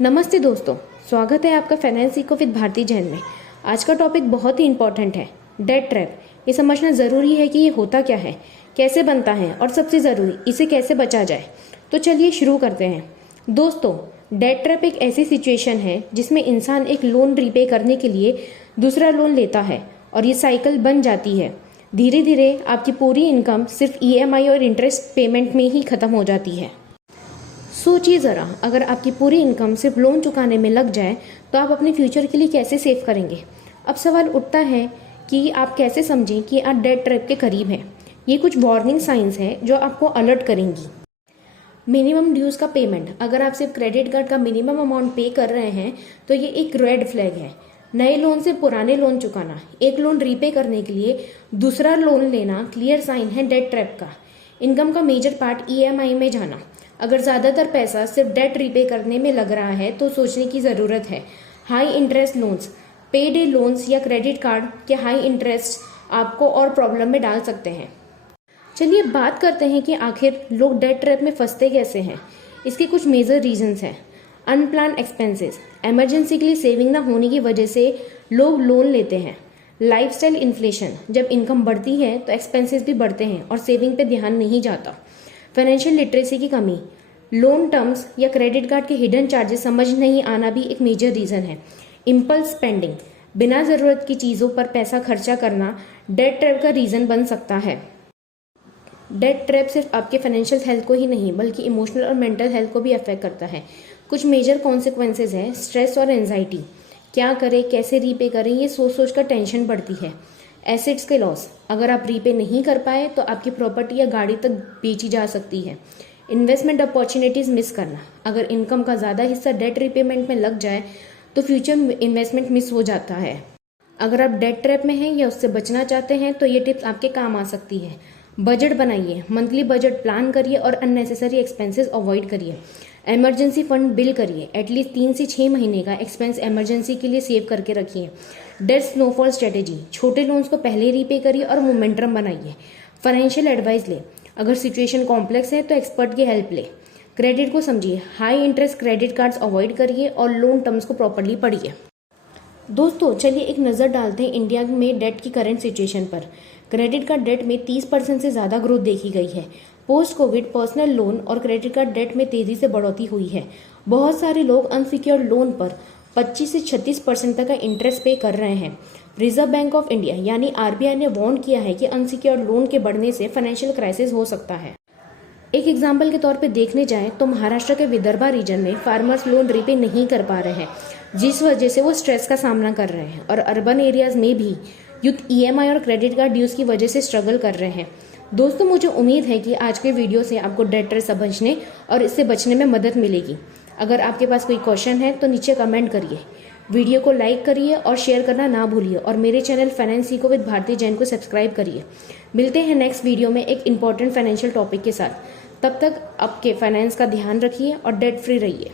नमस्ते दोस्तों, स्वागत है आपका फाइनेंस सीखो विद भारती जैन में। आज का टॉपिक बहुत ही इंपॉर्टेंट है, डेट ट्रैप। ये समझना ज़रूरी है कि ये होता क्या है, कैसे बनता है और सबसे ज़रूरी इसे कैसे बचा जाए। तो चलिए शुरू करते हैं। दोस्तों, डेट ट्रैप एक ऐसी सिचुएशन है जिसमें इंसान एक लोन रीपे करने के लिए दूसरा लोन लेता है और ये साइकिल बन जाती है। धीरे धीरे आपकी पूरी इनकम सिर्फ EMI और इंटरेस्ट पेमेंट में ही खत्म हो जाती है। सोचिए ज़रा, अगर आपकी पूरी इनकम सिर्फ लोन चुकाने में लग जाए तो आप अपने फ्यूचर के लिए कैसे सेव करेंगे। अब सवाल उठता है कि आप कैसे समझें कि आप डेट ट्रैप के करीब हैं। ये कुछ वार्निंग साइंस हैं जो आपको अलर्ट करेंगी। मिनिमम ड्यूज का पेमेंट, अगर आप सिर्फ क्रेडिट कार्ड का मिनिमम अमाउंट पे कर रहे हैं तो ये एक रेड फ्लैग है। नए लोन से पुराने लोन चुकाना, एक लोन रीपे करने के लिए दूसरा लोन लेना क्लियर साइन है डेट ट्रैप का। इनकम का मेजर पार्ट EMI में जाना, अगर ज़्यादातर पैसा सिर्फ डेट रीपे करने में लग रहा है तो सोचने की ज़रूरत है। हाई इंटरेस्ट लोन्स, पे डे लोन्स या क्रेडिट कार्ड के हाई इंटरेस्ट आपको और प्रॉब्लम में डाल सकते हैं। चलिए बात करते हैं कि आखिर लोग डेट ट्रैप में फंसते कैसे हैं। इसके कुछ मेजर रीजंस हैं। अनप्लान एक्सपेंसेस, इमरजेंसी के लिए सेविंग ना होने की वजह से लोग लोन लेते हैं। लाइफस्टाइल इन्फ्लेशन, जब इनकम बढ़ती है तो एक्सपेंसेस भी बढ़ते हैं और सेविंग पे ध्यान नहीं जाता। फाइनेंशियल लिटरेसी की कमी, लोन टर्म्स या क्रेडिट कार्ड के हिडन चार्जेस समझ नहीं आना भी एक मेजर रीजन है। इम्पल्स स्पेंडिंग, बिना जरूरत की चीज़ों पर पैसा खर्चा करना डेट ट्रैप का रीजन बन सकता है। डेट ट्रैप सिर्फ आपके फाइनेंशियल हेल्थ को ही नहीं बल्कि इमोशनल और मेंटल हेल्थ को भी अफेक्ट करता है। कुछ मेजर कॉन्सिक्वेंसेज है, स्ट्रेस और एंजाइटी, क्या करें कैसे रीपे करें ये सोच सोच कर टेंशन बढ़ती है। एसेट्स के लॉस, अगर आप रीपे नहीं कर पाए तो आपकी प्रॉपर्टी या गाड़ी तक बेची जा सकती है। इन्वेस्टमेंट अपॉर्चुनिटीज़ मिस करना, अगर इनकम का ज़्यादा हिस्सा डेट रीपेमेंट में लग जाए तो फ्यूचर इन्वेस्टमेंट मिस हो जाता है। अगर आप डेट ट्रैप में हैं या उससे बचना चाहते हैं तो ये टिप्स आपके काम आ सकती है। बजट बनाइए, मंथली बजट प्लान करिए और अननेसेसरी एक्सपेंसेस अवॉइड करिए। इमरजेंसी फंड बिल करिए, एटलीस्ट 3 से 6 महीने का एक्सपेंस इमरजेंसी के लिए सेव करके रखिए। डेट स्नोफॉल स्ट्रेटेजी, छोटे लोन्स को पहले रीपे करिए और मोमेंटम बनाइए। फाइनेंशियल एडवाइस ले, अगर सिचुएशन कॉम्प्लेक्स है तो एक्सपर्ट की हेल्प ले। क्रेडिट को समझिए, high interest credit cards avoid करिए और लोन टर्म्स को प्रॉपर्ली पढ़िए। दोस्तों, चलिए एक नज़र डालते हैं इंडिया में डेट की करंट सिचुएशन पर। क्रेडिट कार्ड डेट में 30% से ज़्यादा ग्रोथ देखी गई है। पोस्ट कोविड पर्सनल लोन और क्रेडिट कार्ड डेट में तेज़ी से बढ़ोतरी हुई है। बहुत सारे लोग अनसिक्योर्ड लोन पर 25 से 36% तक का इंटरेस्ट पे कर रहे हैं। रिजर्व बैंक ऑफ इंडिया यानी RBI ने वार्न किया है कि अनसिक्योर्ड लोन के बढ़ने से फाइनेंशियल क्राइसिस हो सकता है। एक एग्जाम्पल के तौर पे देखने जाएं तो महाराष्ट्र के विदर्भा रीजन में फार्मर्स लोन रीपे नहीं कर पा रहे हैं, जिस वजह से वो स्ट्रेस का सामना कर रहे हैं। और अर्बन एरियाज में भी यूथ EMI और क्रेडिट कार्ड ड्यूज की वजह से स्ट्रगल कर रहे हैं। दोस्तों, मुझे उम्मीद है कि आज के वीडियो से आपको डेट ट्रैप समझने और इससे बचने में मदद मिलेगी। अगर आपके पास कोई क्वेश्चन है तो नीचे कमेंट करिए, वीडियो को लाइक करिए और शेयर करना ना भूलिए और मेरे चैनल फाइनेंस सीखो विद भारती जैन को सब्सक्राइब करिए। मिलते हैं नेक्स्ट वीडियो में एक इंपॉर्टेंट फाइनेंशियल टॉपिक के साथ। तब तक आपके फाइनेंस का ध्यान रखिए और डेट फ्री रहिए।